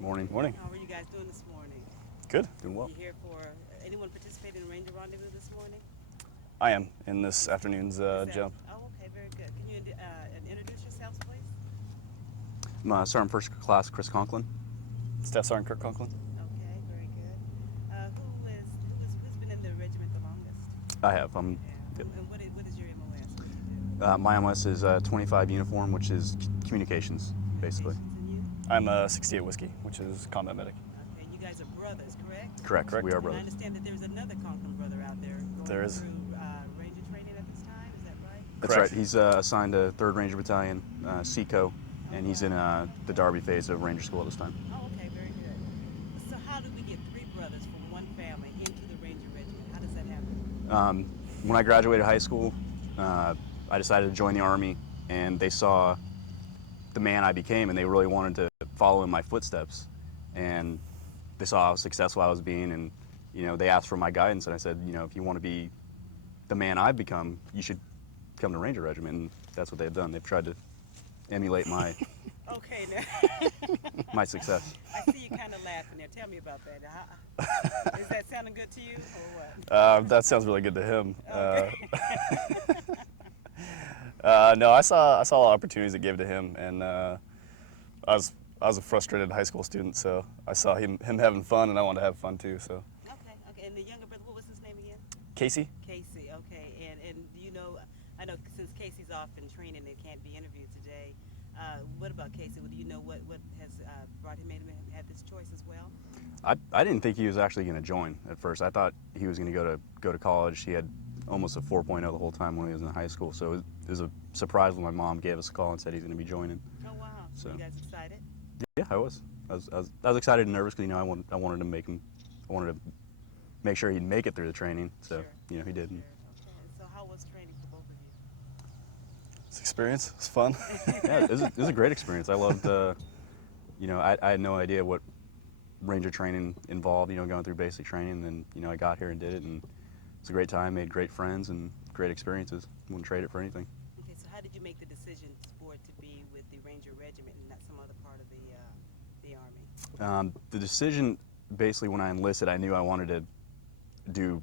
Morning. Morning. How are you guys doing this morning? Good. Doing well. You here for anyone participating in Ranger Rendezvous this morning? I am in this afternoon's jump. Oh, okay, very good. Can you introduce yourselves, please? I'm Sergeant First Class Chris Conklin. Staff Sergeant Kirk Conklin. Okay, very good. Who's been in the regiment the longest? I have. Yep. And what is your MOS? What do you do? My MS is 25 uniform, which is communications, basically. Communications, and you? I'm 68 Whiskey, which is combat medic. Okay, and you guys are brothers, correct? Correct. Correct. We are And I brothers. understand that there's another Conklin brother out there going There is. through Ranger training at this time. Is that right? That's Correct. right. He's assigned to 3rd Ranger Battalion, SECO, and he's in the Derby phase of Ranger School at this time. Oh, okay, very good. So how do we get three brothers from one family into the Ranger Regiment? How does that happen? When I graduated high school, I decided to join the Army, and they saw the man I became, and they really wanted to follow in my footsteps. And they saw how successful I was being, and they asked for my guidance, and I said, if you want to be the man I've become, you should come to Ranger Regiment, and that's what they've done. They've tried to emulate my Okay, now my success. I see you kind of laughing there. Tell me about that. Is that sounding good to you, or what? That sounds really good to him. Okay. No, I saw a lot of opportunities that gave to him, and I was a frustrated high school student, so I saw him having fun, and I wanted to have fun too. So Okay. And the younger brother, what was his name again? Casey. Casey. Okay. And I know since Casey's off in training and can't be interviewed today. What about Casey? Do you know what has made him have this choice as well? I didn't think he was actually going to join at first. I thought he was going to go to college. He had almost a 4.0 the whole time when he was in high school, so it was a surprise when my mom gave us a call and said he's going to be joining. Oh wow! So you guys excited? Yeah, I was. I was excited and nervous because I wanted to make sure he'd make it through the training. So Sure. he did. Sure. Okay. So how was training for both of you? It's experience. It's fun. Yeah, it was a great experience. I loved. I had no idea what Ranger training involved. Going through basic training, and then I got here and did it, and it was a great time. Made great friends and great experiences. Wouldn't trade it for anything. Okay, so how did you make the decision for it to be with the Ranger Regiment and not some other part of the Army? The decision, basically, when I enlisted, I knew I wanted to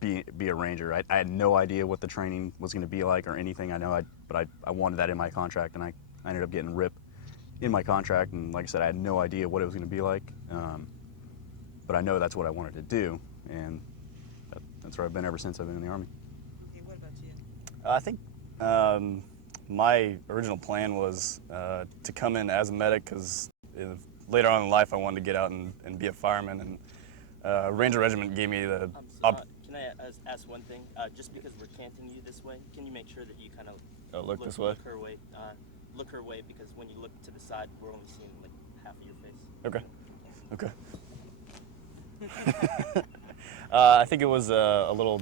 be a Ranger. I had no idea what the training was going to be like or anything. But I wanted that in my contract, and I ended up getting RIP in my contract. And like I said, I had no idea what it was going to be like. But I know that's what I wanted to do, and that's where I've been ever since I've been in the Army. Okay, what about you? I think my original plan was to come in as a medic because later on in life I wanted to get out and be a fireman, and Ranger Regiment gave me the Can I ask one thing? Just because we're canting you this way, can you make sure that you kind of look this way. Look her way, because when you look to the side, we're only seeing like half of your face. Okay. I think it was a little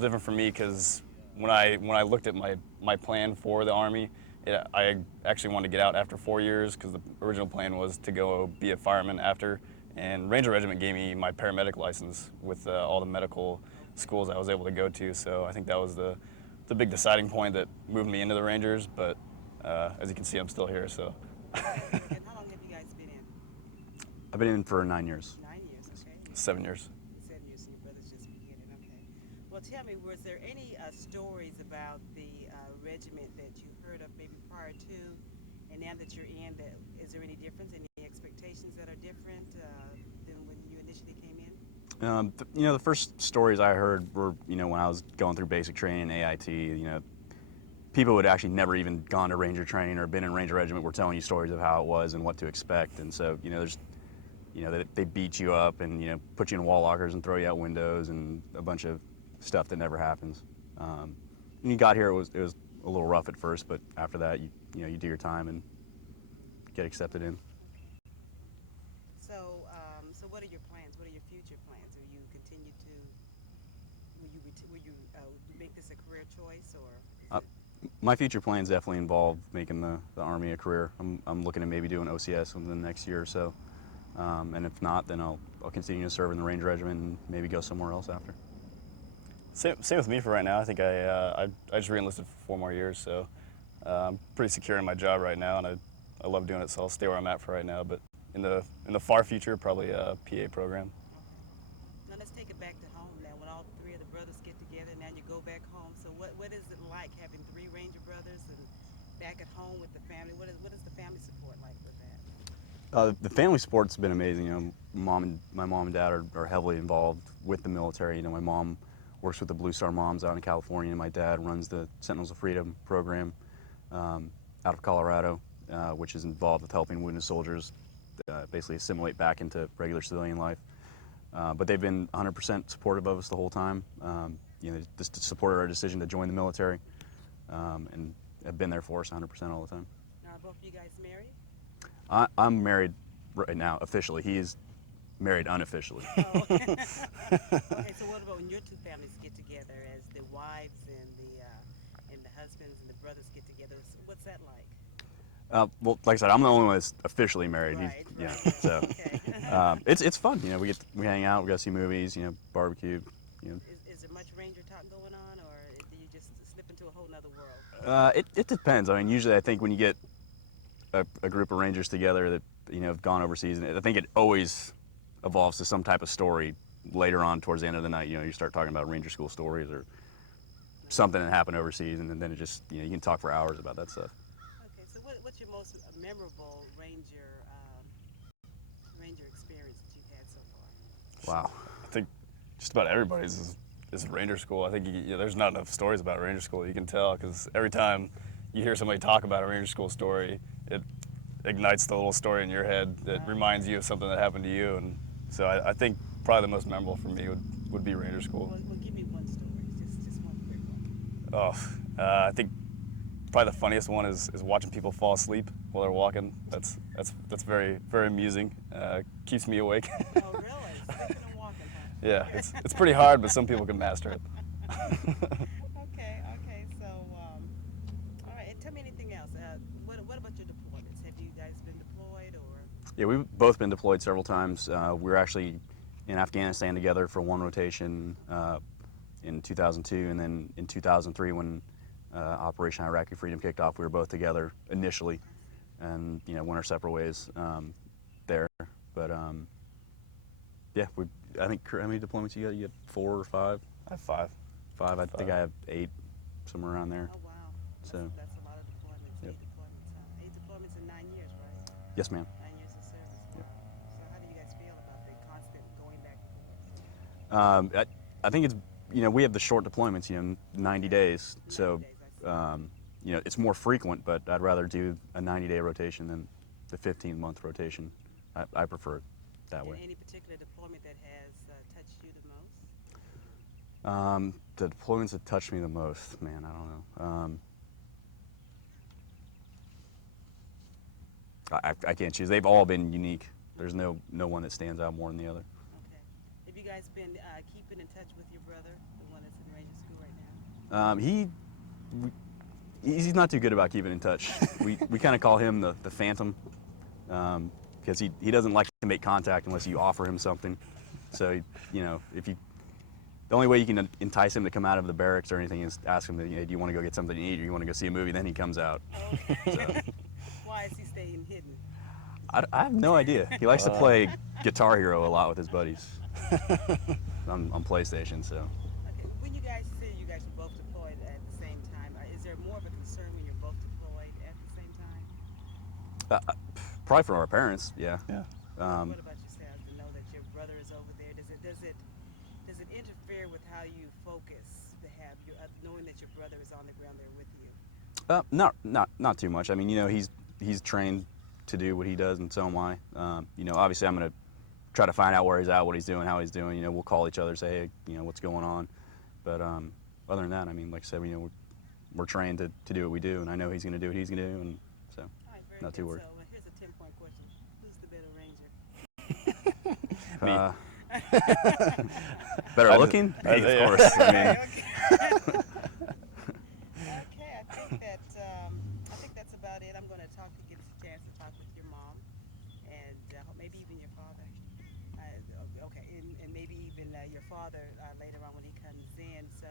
different for me because when I looked at my plan for the Army, I actually wanted to get out after 4 years because the original plan was to go be a fireman after. And Ranger Regiment gave me my paramedic license with all the medical schools I was able to go to. So I think that was the big deciding point that moved me into the Rangers. But as you can see, I'm still here. So. And how long have you guys been in? I've been in for 9 years. 9 years, okay. 7 years. 7 years, so your brother's just beginning, okay. Well, tell me, was there any stories about the regiment that you heard of maybe prior to, and now that you're in, is there any difference, any expectations that are different than when you initially came in? The first stories I heard were, when I was going through basic training, AIT, people who had actually never even gone to Ranger training or been in Ranger Regiment were telling you stories of how it was and what to expect. And so, they beat you up and, put you in wall lockers and throw you out windows and a bunch of stuff that never happens. When you got here, it was a little rough at first, but after that, you do your time and get accepted in. So what are your plans? What are your future plans? Will you continue to, will you make this a career choice, or? My future plans definitely involve making the Army a career. I'm looking at maybe doing OCS within the next year or so. And if not, then I'll continue to serve in the Ranger Regiment and maybe go somewhere else after. Same with me for right now. I think I just re-enlisted for 4 more years, so I'm pretty secure in my job right now, and I love doing it, so I'll stay where I'm at for right now. But in the far future, probably a PA program. Now let's take it back to home now. When all three of the brothers get together, now you go back home. So what is it like having three Ranger brothers and back at home with the family? What is the family support like with that? The family support's been amazing. You know, my mom and dad are heavily involved with the military. You know, my mom works with the Blue Star Moms out in California, and my dad runs the Sentinels of Freedom program out of Colorado, which is involved with helping wounded soldiers basically assimilate back into regular civilian life. But they've been 100% supportive of us the whole time. You know, just supported our decision to join the military, and have been there for us 100% all the time. Now, are both of you guys married? I'm married right now officially. He's married unofficially. Oh. Okay, so what about when your two families get together, as the wives and the husbands and the brothers get together? What's that like? Well, like I said, I'm the only one that's officially married. Right, Yeah, right. so Okay. it's fun. You know, we hang out, we go see movies, you know, barbecue. You know, Is there much Ranger talk going on, or do you just slip into a whole nother world? it depends. I mean, usually I think when you get a group of Rangers together that you know have gone overseas, and I think it always evolves to some type of story later on towards the end of the night. You know, you start talking about Ranger school stories or something that happened overseas, and then it just you know you can talk for hours about that stuff. Okay, so what's your most memorable Ranger experience that you've had so far? Wow. I think just about everybody's is Ranger School. I think there's not enough stories about Ranger School. You can tell because every time you hear somebody talk about a Ranger School story, it ignites the little story in your head that reminds you of something that happened to you. And so I think probably the most memorable for me would be Ranger School. Well, give me one story, just one quick one. Oh, I think probably the funniest one is watching people fall asleep while they're walking. That's very very amusing. Keeps me awake. Oh, really? Sleeping and walking, huh? Yeah, it's pretty hard, but some people can master it. Okay. So, all right. And tell me anything else. What about your deployments? Have you guys been deployed, or? Yeah, we've both been deployed several times. We were actually in Afghanistan together for one rotation in 2002, and then in 2003 when Operation Iraqi Freedom kicked off, we were both together initially, and you know went our separate ways there. But yeah, I think how many deployments you got? You got 4 or 5? I have 5. 5. I think I have 8, somewhere around there. Oh, wow. So That's a lot of deployments. Yep. 8 deployments, huh? 8 deployments in 9 years, right? yes, ma'am. 9 years of service. Yep. Wow. So how do you guys feel about the constant going back and forth? I think it's you know we have the short deployments, you know, 90 days. 90 So days, I see. you know it's more frequent, but I'd rather do a 90-day rotation than the 15-month rotation. I prefer it that way. And any particular deployment that has touched you the most? The deployments that touched me the most, man, I don't know. I can't choose. They've all been unique. There's no one that stands out more than the other. Okay. Have you guys been keeping in touch with your brother, the one that's in Ranger School right now? He's not too good about keeping in touch. We kind of call him the phantom because he doesn't like to make contact unless you offer him something. So you know the only way you can entice him to come out of the barracks or anything is ask him, you know, do you want to go get something to eat or you want to go see a movie? Then he comes out. Okay. So, Why is he staying hidden? I have no idea. He likes to play Guitar Hero a lot with his buddies on PlayStation. So. Okay. When you guys say you guys were both deployed at the same time, is there more of a concern when you're both deployed at the same time? Probably from our parents, yeah. Yeah. What about yourself to know that your brother is over there? Does it interfere with how you focus to have knowing that your brother is on the ground there with you? Not too much. I mean, you know, he's trained to do what he does, and so am I. You know, obviously, I'm gonna try to find out where he's at, what he's doing, how he's doing. You know, we'll call each other, say, hey, you know, what's going on. But other than that, I mean, like I said, you know, we're trained to do what we do, and I know he's gonna do what he's gonna do, and so All right, very not good. too worried. So here's a 10-point question: who's the better Ranger? Me. Better looking? Me, of course. I mean, Okay, I think that's about it. I'm going to get a chance to talk with your mom, and maybe even your father. Okay, and maybe even your father later on when he comes in. So,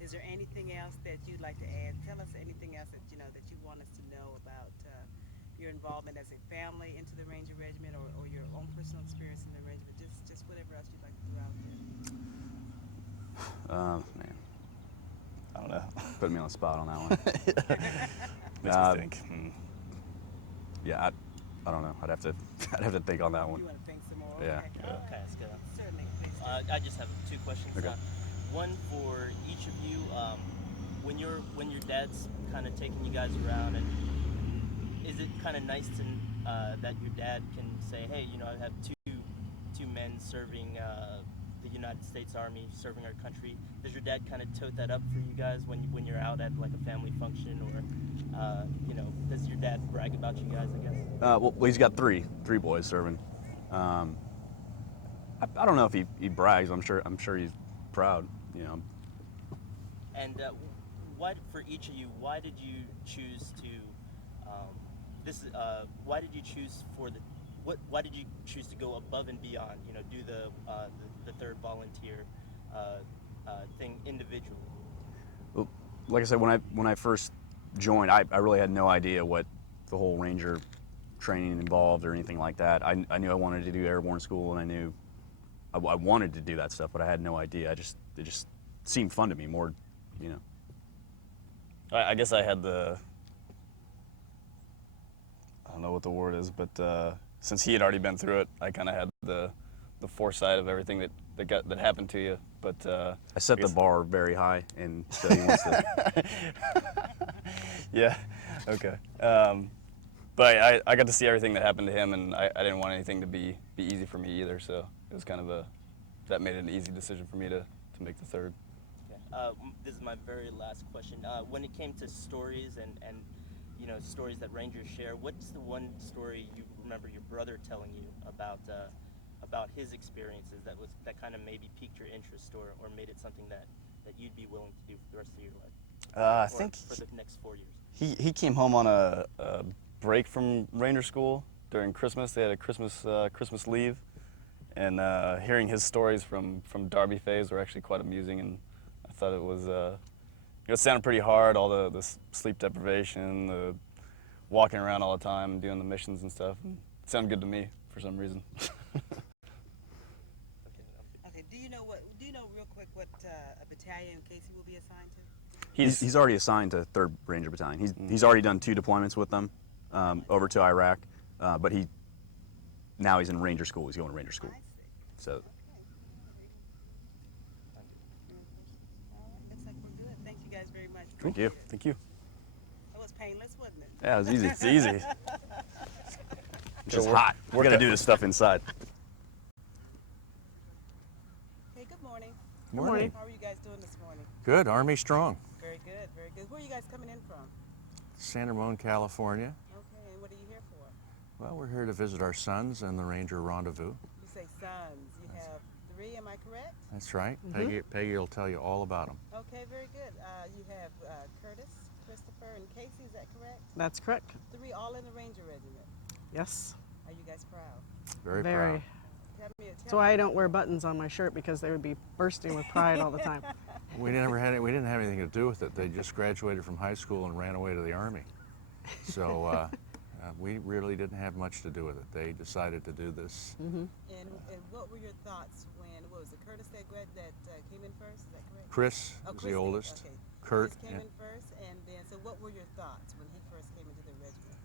is there anything else that you'd like to add? Tell us anything else that you want us to know about your involvement as a family into the Ranger Regiment, or Man, I don't know. put me on the spot on that one. Makes me think. Yeah, I don't know. I'd have to think on that one. You want to think some more? Yeah. Okay. Okay, that's good. Certainly. Please do. I just have two questions. Okay. One for each of you. When your dad's kind of taking you guys around, and is it kind of nice to that your dad can say, hey, you know, I have two men serving the United States Army, serving our country. Does your dad kind of tote that up for you guys when you're out at like a family function, or you know, does your dad brag about you guys, I guess? Well, he's got three boys serving. I don't know if he brags. I'm sure he's proud. You know. And what for each of you? Why did you choose to why did you choose for the why did you choose to go above and beyond? You know, do the third volunteer thing individually? Well, like I said, when I first joined, I really had no idea what the whole Ranger training involved or anything like that. I knew I wanted to do airborne school, and I knew I wanted to do that stuff, but I had no idea. It just seemed fun to me more, you know. I guess I had I don't know what the word is, but since he had already been through it, I kind of had the foresight of everything that happened to you. But I set the bar very high, and so he wants to. Yeah, okay. But I got to see everything that happened to him, and I didn't want anything to be easy for me either. So it was kind of that made it an easy decision for me to make the third. Okay. This is my very last question. When it came to stories and you know, stories that Rangers share, what's the one story you remember your brother telling you about his experiences that kind of maybe piqued your interest or made it something that you'd be willing to do for the rest of your life? I Or think for the next 4 years. he came home on a break from Ranger School during Christmas. They had a Christmas leave, and hearing his stories from Derby phase were actually quite amusing, and I thought it was it sounded pretty hard, all the sleep deprivation, the walking around all the time and doing the missions and stuff. And it sounded good to me for some reason. Okay. Do you know real quick what a battalion Casey will be assigned to? He's already assigned to 3rd Ranger Battalion. He's already done 2 deployments with them over to Iraq, but now he's in Ranger School. He's going to Ranger School. I see. So Okay. All right. Looks like we're good. Thank you guys very much. thank you. Thank you. That was painless, wasn't it? Yeah, it was easy. It's easy. It's just hot. We're gonna do this stuff inside. Hey, good morning. Morning. How are you guys doing this morning? Good, Army strong. Very good, very good. Where are you guys coming in from? San Ramon, California. Okay, and what are you here for? Well, we're here to visit our sons and the Ranger Rendezvous. You say sons. You have 3, am I correct? That's right. Peggy will tell you all about them. Okay, very good. You have Curtis, Christopher, and Casey, is that correct? That's correct. 3 all in the Ranger Regiment. Yes. Are you guys proud? Very Very. proud. That's why I don't wear buttons on my shirt, because they would be bursting with pride all the time. We didn't have anything to do with it. They just graduated from high school and ran away to the Army. So we really didn't have much to do with it. They decided to do this. And what were your thoughts what was it, Curtis that came in first, is that correct? Chris Oh, is Chris the did, oldest. okay. Kurt. Chris came in first, and then, so what were your thoughts when he first came into the regiment?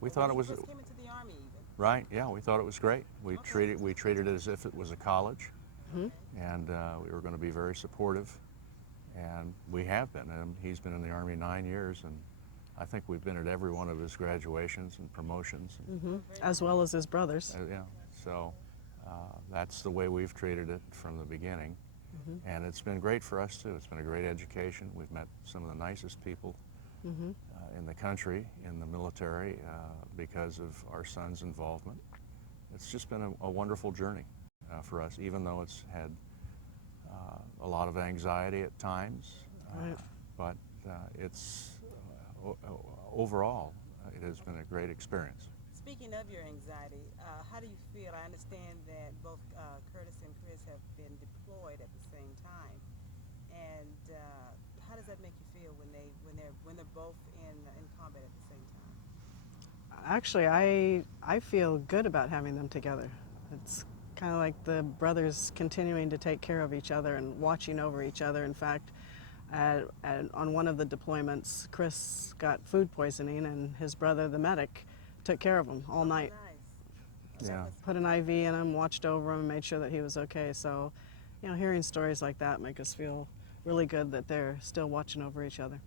We Or thought when it was he first came into the Army even? right. Yeah, we thought it was great. We Okay. treated it as if it was a college, and we were going to be very supportive, and we have been. And he's been in the Army 9 years, and I think we've been at every one of his graduations and promotions. As well as his brothers. Yeah, so that's the way we've treated it from the beginning. And it's been great for us too. It's been a great education. We've met some of the nicest people in the country, in the military, because of our son's involvement. It's just been a wonderful journey for us, even though it's had a lot of anxiety at times. Right. But it's overall, it has been a great experience. Speaking of your anxiety, how do you feel? I understand that both Curtis and Chris have been deployed at the same time, and how does that make you feel when they're both in combat at the same time? Actually, I feel good about having them together. kind of like the brothers continuing to take care of each other and watching over each other. In fact, on one of the deployments, Chris got food poisoning, and his brother, the medic, took care of him all night. Nice. Yeah. Put an IV in him, watched over him, made sure that he was okay. So, you know, hearing stories like that make us feel really good that they're still watching over each other.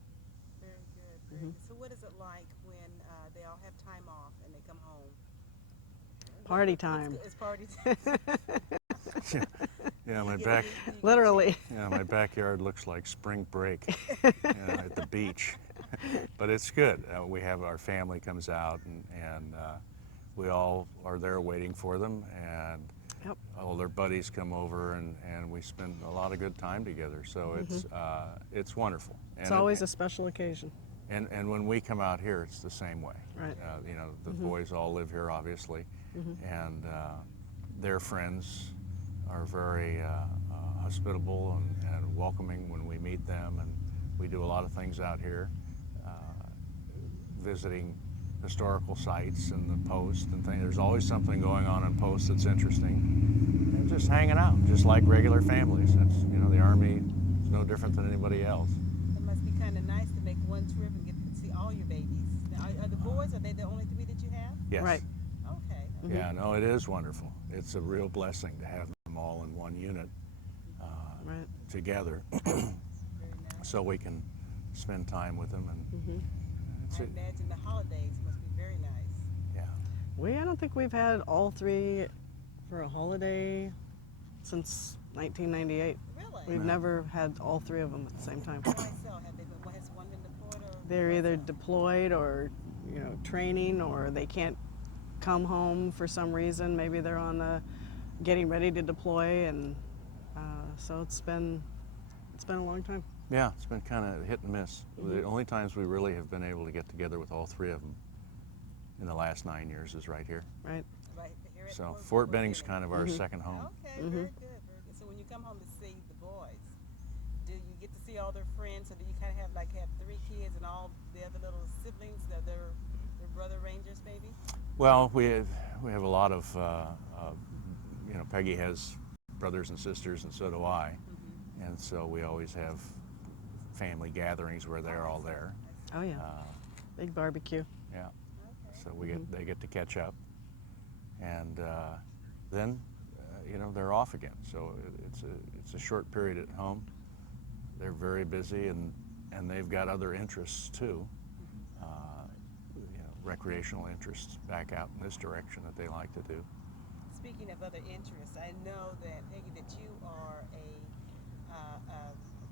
Very good. Very good. So what is it like when they all have time off and they come home? Party time. It's party time. Yeah, Literally. my backyard looks like spring break at the beach. But it's good. We have our family comes out, and we all are there waiting for them, and Yep. all their buddies come over, and we spend a lot of good time together. So it's wonderful. It's always a special occasion. And when we come out here, it's the same way. Right. You know, the boys all live here, obviously, and their friends are very hospitable and welcoming when we meet them, and we do a lot of things out here, visiting historical sites and the post and things. There's always something going on in post that's interesting, and just hanging out, just like regular families. That's, you know, the Army is no different than anybody else. It must be kind of nice to make one trip and get to see all your babies. Now, are the boys, are they the only 3 that you have? Yes. Right. Okay. Yeah, no, it is wonderful. It's a real blessing to have them all in one unit Right. together, Very nice. so we can spend time with them. And I imagine the holidays must be very nice. yeah, I don't think we've had all 3 for a holiday since 1998. Really? We've never had all 3 of them at the same time. Why so? Have they been, has one been deployed or? They're either deployed or, you know, training, or they can't come home for some reason. Maybe they're on the getting ready to deploy, and so it's been a long time. yeah, it's been kind of hit and miss. The only times we really have been able to get together with all 3 of them in the last 9 years is right here. Right. Right here at So Fort Fort Benning's kind of our second home. Okay, very good, very good. So when you come home to see the boys, do you get to see all their friends, or do you kind of have 3 kids and all the other little siblings, their brother rangers, maybe? Well, we have a lot of, you know, Peggy has brothers and sisters, and so do I. And so we always have family gatherings where they're all there. Oh yeah. Big barbecue. Yeah. Okay. So they get to catch up, and then you know, they're off again. So it's a short period at home. They're very busy, and they've got other interests too. You know, recreational interests back out in this direction that they like to do. Speaking of other interests, I know that, Peggy, that you are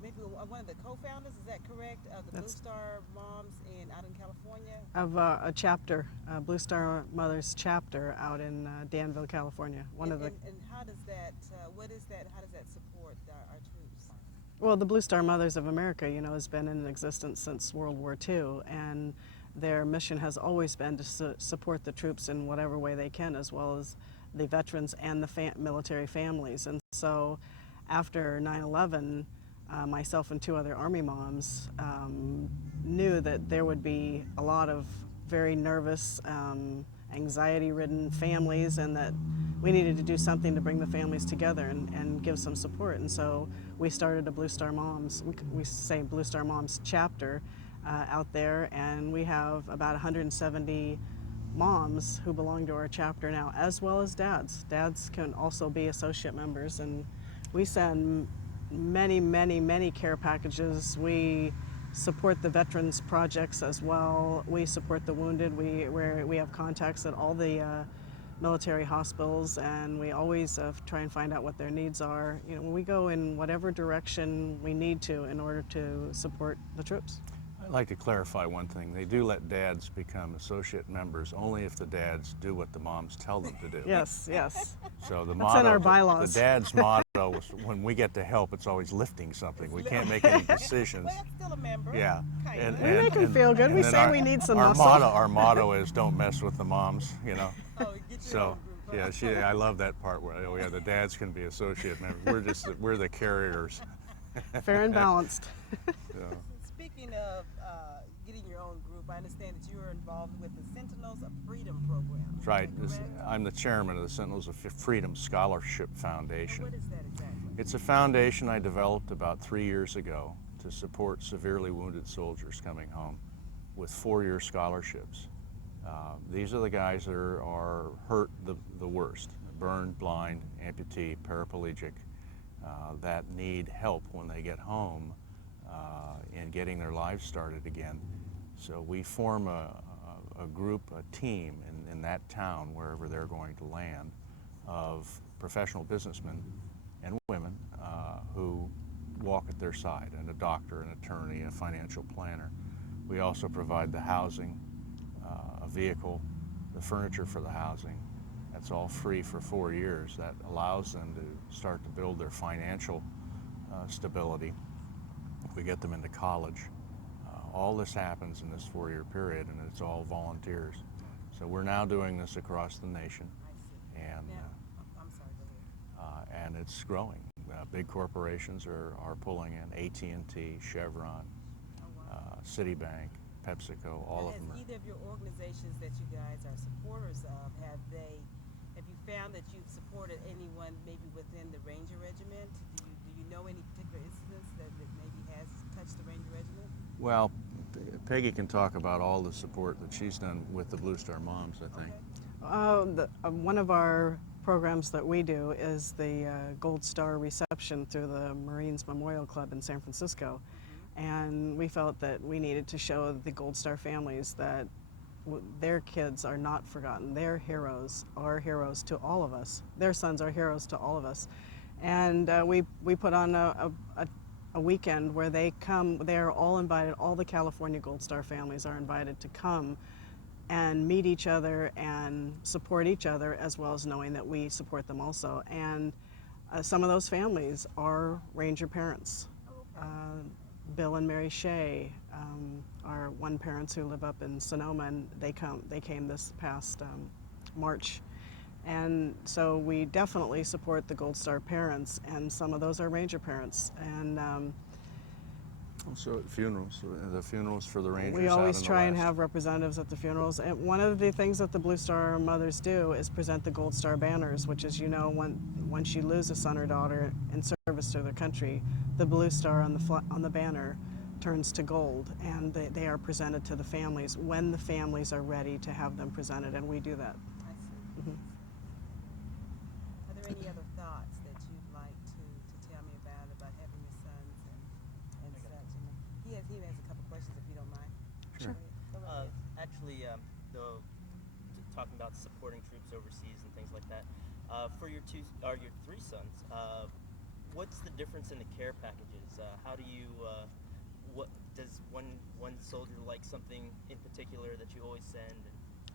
maybe one of the co-founders, is that correct, of the Blue That's- Star Moms out in California? Of a chapter, Blue Star Mothers chapter out in Danville, California. One of the And how does that, what is that, how does that support our troops? Well, the Blue Star Mothers of America, you know, has been in existence since World War II, and their mission has always been to support the troops in whatever way they can, as well as the veterans and the military families. And so after 9/11, myself and 2 other Army moms knew that there would be a lot of very nervous, anxiety-ridden families, and that we needed to do something to bring the families together and give some support. And so we started a Blue Star Moms, we say Blue Star Moms chapter out there, and we have about 170 moms who belong to our chapter now, as well as dads. Dads can also be associate members, and we send many care packages. We support the veterans projects as well. We support the wounded. We have contacts at all the military hospitals, and we always try and find out what their needs are. You know, we go in whatever direction we need to in order to support the troops. I'd like to clarify one thing. They do let dads become associate members only if the dads do what the moms tell them to do. Yes, yes. So the That's motto, in our bylaws. the dad's motto is when we get to help, it's always lifting something. We can't make any decisions. Well, still a member. Yeah. Kinda. We make them feel good. and We then say we need some our muscle. Our motto is don't mess with the moms, you know. Oh, get your So, own group, huh? yeah, I love that part where, oh yeah, the dads can be associate members. We're the carriers. Fair and balanced. So, Speaking of getting leading your own group. I understand that you are involved with the Sentinels of Freedom program. That's right. Is that correct? I'm the chairman of the Sentinels of Freedom Scholarship Foundation. And what is that exactly? It's a foundation I developed about 3 years ago to support severely wounded soldiers coming home with 4-year scholarships. These are the guys that are hurt the worst, burned, blind, amputee, paraplegic, that need help when they get home in getting their lives started again. So we form a group, a team in that town, wherever they're going to land, of professional businessmen and women who walk at their side, and a doctor, an attorney, a financial planner. We also provide the housing, a vehicle, the furniture for the housing. That's all free for 4 years. That allows them to start to build their financial stability. We get them into college. All this happens in this 4-year period, and it's all volunteers. So we're now doing this across the nation, I see. and Now, I'm sorry, go ahead. and it's growing. Big corporations are pulling in, AT&T, Chevron, Oh, wow. Citibank, PepsiCo, all of them Has are. either of your organizations that you guys are supporters of, have you found that you've supported anyone maybe within the Ranger Regiment? Do you know any particular incidents that maybe has touched the Ranger Regiment? Well, Peggy can talk about all the support that she's done with the Blue Star Moms, I think. One of our programs that we do is the Gold Star reception through the Marines Memorial Club in San Francisco. And we felt that we needed to show the Gold Star families that their kids are not forgotten. Their heroes are heroes to all of us. Their sons are heroes to all of us. And we put on a weekend where they come, they're all invited, all the California Gold Star families are invited to come and meet each other and support each other, as well as knowing that we support them also. And some of those families are Ranger parents. Bill and Mary Shea are one parents who live up in Sonoma, and they came this past March. And so we definitely support the Gold Star parents, and some of those are Ranger parents. And Also at funerals, the funerals for the Rangers. we always out in the try and West. have representatives at the funerals. And one of the things that the Blue Star mothers do is present the Gold Star banners, which is, once you lose a son or daughter in service to their country, the Blue Star on the banner turns to gold, and they are presented to the families when the families are ready to have them presented, and we do that. I see. Are there any other thoughts that you'd like to tell me about having your sons and such? And he has a couple questions, if you don't mind. Sure. Go ahead. Actually, talking about supporting troops overseas and things like that. For your three sons, what's the difference in the care packages? How do you? What does one soldier like something in particular that you always send?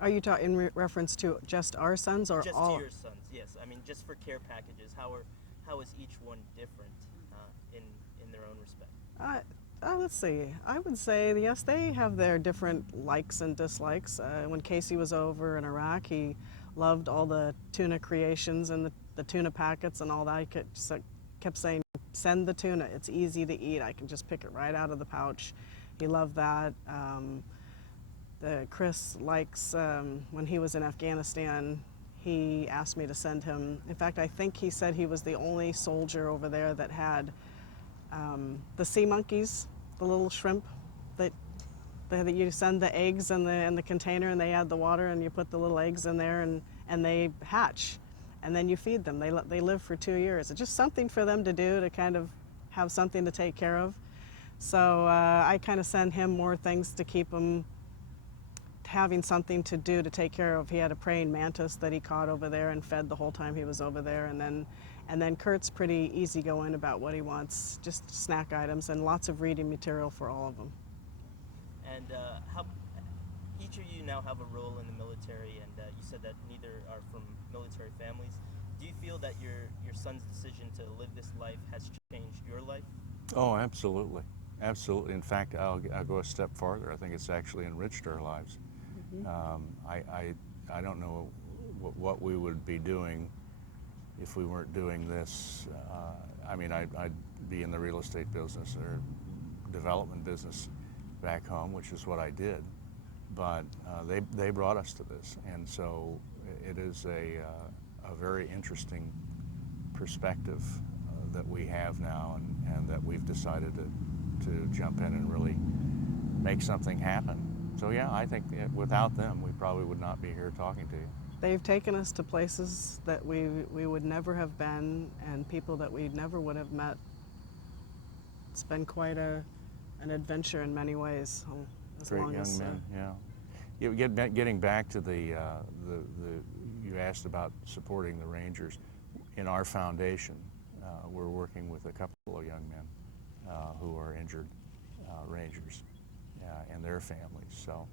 Are you talking in reference to just our sons or Just all? to your sons, yes. I mean, just for care packages, how is each one different in their own respect? Let's see. I would say, yes, they have their different likes and dislikes. When Casey was over in Iraq, he loved all the tuna creations and the tuna packets and all that. He kept saying, send the tuna. It's easy to eat. I can just pick it right out of the pouch. He loved that. Chris likes, when he was in Afghanistan, he asked me to send him. In fact, I think he said he was the only soldier over there that had the sea monkeys, the little shrimp that you send the eggs in the container, and they add the water, and you put the little eggs in there, and they hatch, and then you feed them. They live for 2 years. It's just something for them to do, to kind of have something to take care of. So I kind of send him more things to keep him having something to do, to take care of. He had a praying mantis that he caught over there and fed the whole time he was over there. And then Kurt's pretty easygoing about what he wants, just snack items and lots of reading material for all of them. And how each of you now have a role in the military, and you said that neither are from military families. Do you feel that your son's decision to live this life has changed your life? Oh, absolutely. Absolutely. In fact, I'll go a step farther. I think it's actually enriched our lives. I don't know what we would be doing if we weren't doing this. I mean, I'd be in the real estate business or development business back home, which is what I did. But they brought us to this, and so it is a very interesting perspective that we have now, and that we've decided to jump in and really make something happen. So yeah, I think without them, we probably would not be here talking to you. They've taken us to places that we would never have been, and people that we never would have met. It's been quite an adventure in many ways. Great young men, yeah. Getting back to the you asked about supporting the Rangers. In our foundation, we're working with a couple of young men who are injured Rangers and their families. So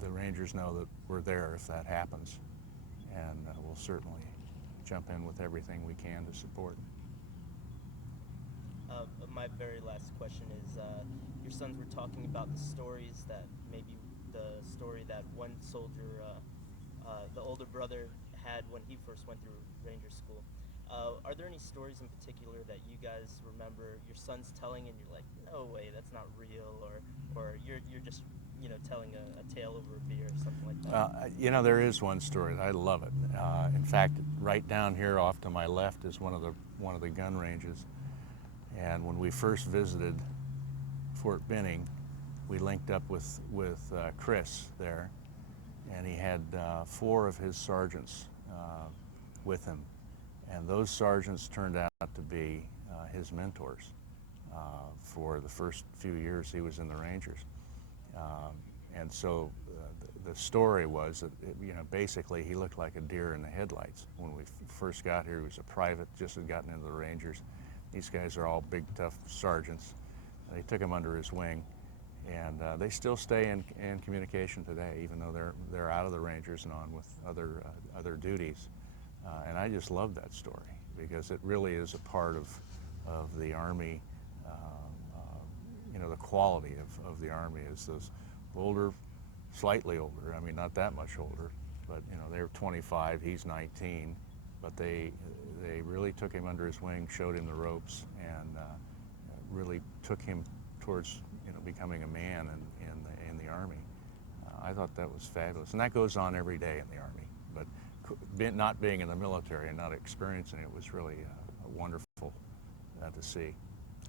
the Rangers know that we're there if that happens, and we'll certainly jump in with everything we can to support. My very last question is, your sons were talking about the stories that maybe the story that one soldier, the older brother, had when he first went through Ranger School. Are there any stories in particular that you guys remember your sons telling and you're like, no way, that's not real, or you're just telling a tale over a beer or something like that? There is one story. I love it. In fact, right down here off to my left is one of the gun ranges. And when we first visited Fort Benning, we linked up with Chris there, and he had 4 of his sergeants with him. And those sergeants turned out to be his mentors for the first few years he was in the Rangers. And so the story was that, basically he looked like a deer in the headlights. When we first got here, he was a private, just had gotten into the Rangers. These guys are all big, tough sergeants. They took him under his wing, and they still stay in communication today, even though they're out of the Rangers and on with other duties. And I just love that story because it really is a part of the Army. The quality of the Army is those older, slightly older. I mean, not that much older, but they're 25, he's 19, but they really took him under his wing, showed him the ropes, and really took him towards becoming a man in the Army. I thought that was fabulous, and that goes on every day in the Army. But not being in the military and not experiencing it was really wonderful to see.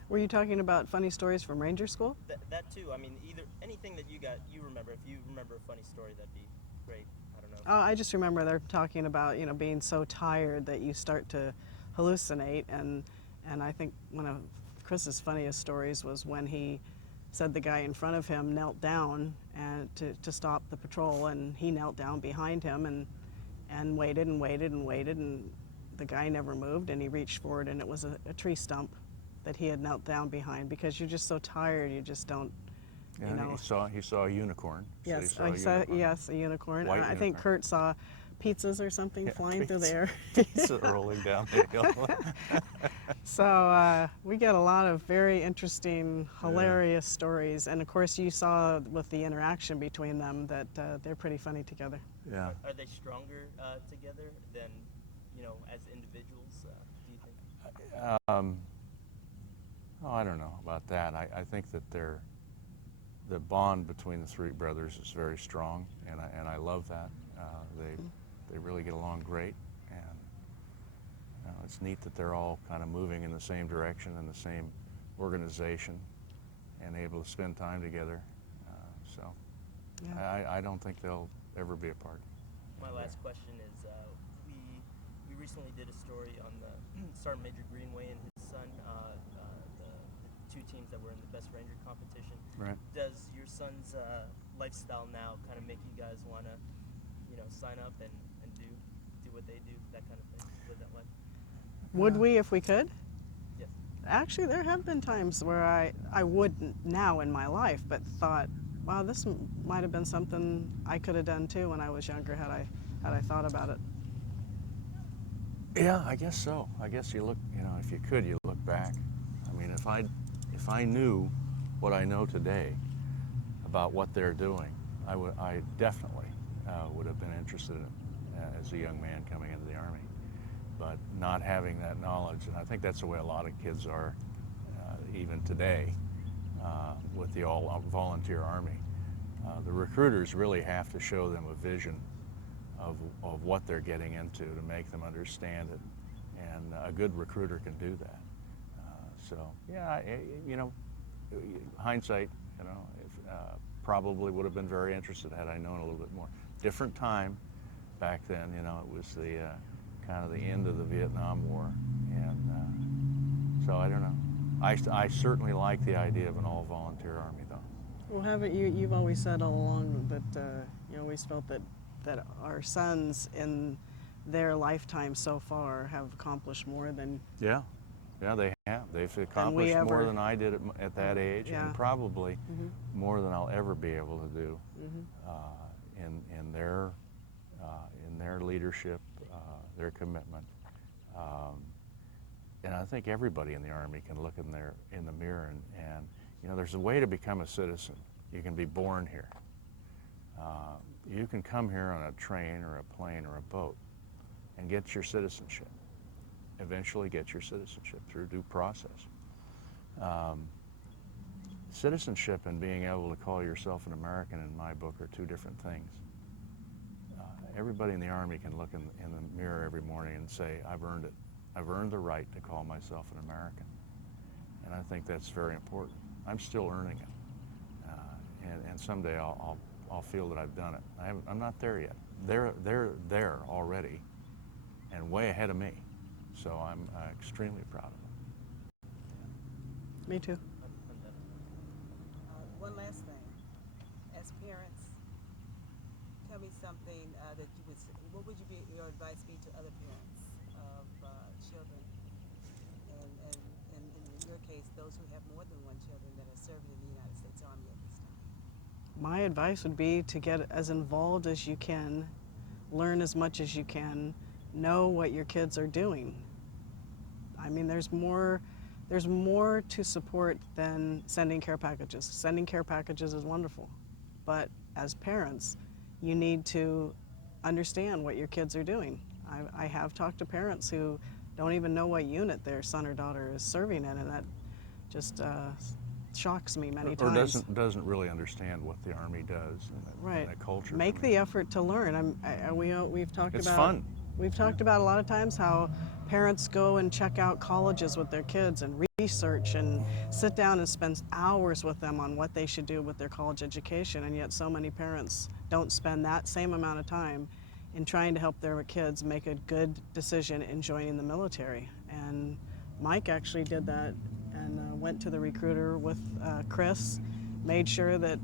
Were you talking about funny stories from Ranger School? That too. I mean, either anything that you remember. If you remember a funny story, that'd be great. I don't know. Oh, I just remember they're talking about being so tired that you start to hallucinate, and I think one of Chris's funniest stories was when he said the guy in front of him knelt down and to stop the patrol, and he knelt down behind him and waited and waited and waited, and the guy never moved, and he reached forward, and it was a tree stump that he had knelt down behind, because you're just so tired, you just don't. He saw a unicorn. Yes, so he saw a unicorn. yes, a unicorn. White I think unicorn. Kurt saw pizzas or something flying through the air. Pizza rolling down the hill. So we get a lot of very interesting, hilarious stories, and of course you saw with the interaction between them that they're pretty funny together. Yeah. Are they stronger together than as individuals? Do you think? I don't know about that. I think that the bond between the 3 brothers is very strong, and I love that. They really get along great, and it's neat that they're all kind of moving in the same direction in the same organization and able to spend time together. Yeah. I don't think they'll ever be apart. My last question is, we recently did a story on the Sergeant Major Greenway and his son, the 2 teams that were in the Best Ranger competition. Right. Does your son's lifestyle now kind of make you guys want to, sign up and do what they do, that kind of thing, live that life? Would we if we could? Yes. Actually, there have been times where I wouldn't now in my life, but thought, wow, this might have been something I could have done too when I was younger, had I thought about it. Yeah, I guess so. I guess you look, if you could, you look back. I mean, if I knew what I know today about what they're doing, I definitely would have been interested in it as a young man coming into the Army. But not having that knowledge, and I think that's the way a lot of kids are even today, with the all-volunteer Army. The recruiters really have to show them a vision of what they're getting into to make them understand it, and a good recruiter can do that. So yeah, you know, hindsight, you know, probably would have been very interested had I known a little bit more. Different time back then, you know, it was the kind of the end of the Vietnam War, and so I don't know. I certainly like the idea of an all-volunteer Army, though. Well, haven't you? You've always said all along that you always felt that our sons in their lifetime so far have accomplished more than. Yeah, they have. They've accomplished more than I did at that age, Yeah. and probably more than I'll ever be able to do in their leadership, their commitment. And I think everybody in the Army can look in the mirror and you know, there's a way to become a citizen. You can be born here. You can come here on a train or a plane or a boat and get your citizenship. Eventually get your citizenship through due process. Citizenship and being able to call yourself an American, in my book, are two different things. Everybody in the Army can look in the mirror every morning and say, I've earned it. I've earned the right to call myself an American. And I think that's very important. I'm still earning it. And someday I'll feel that I've done it. I'm not there yet. They're there already and way ahead of me. So I'm extremely proud of them. Me too. One last thing. As parents, tell me something that you would say. What would your advice be to other parents of children? And in your case, those who have more than one children that are serving in the United States Army at this time. My advice would be to get as involved as you can, learn as much as you can, know what your kids are doing. I mean, there's more to support than sending care packages. Sending care packages is wonderful, but as parents, you need to understand what your kids are doing. I have talked to parents who don't even know what unit their son or daughter is serving in, and that just shocks me many times. Or doesn't really understand what the Army does in the culture. Make the effort to learn. We've talked It's about. fun. We've talked about a lot of times how parents go and check out colleges with their kids and research and sit down and spend hours with them on what they should do with their college education, and yet so many parents don't spend that same amount of time in trying to help their kids make a good decision in joining the military. And Mike actually did that and went to the recruiter with Chris, made sure that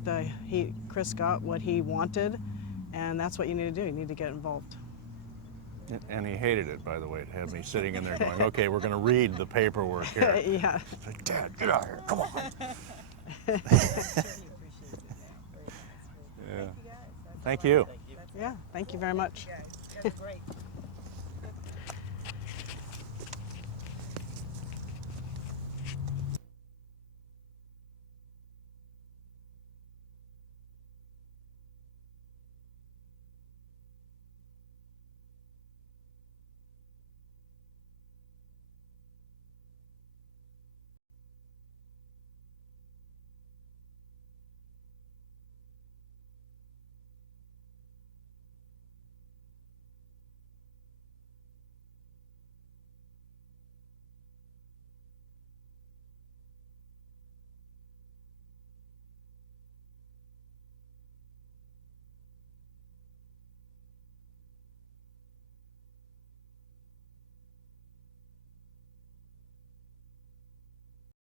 Chris got what he wanted, and that's what you need to do. You need to get involved. And he hated it, by the way. It had me sitting in there going, okay, we're going to read the paperwork here. Yeah. It's like, Dad, get out of here, come on. I'm sure he appreciates it now. Very nice. Yeah. Thank you guys. That's Thank all I you. have. Thank you. Yeah, thank you very much. Guys, that's great.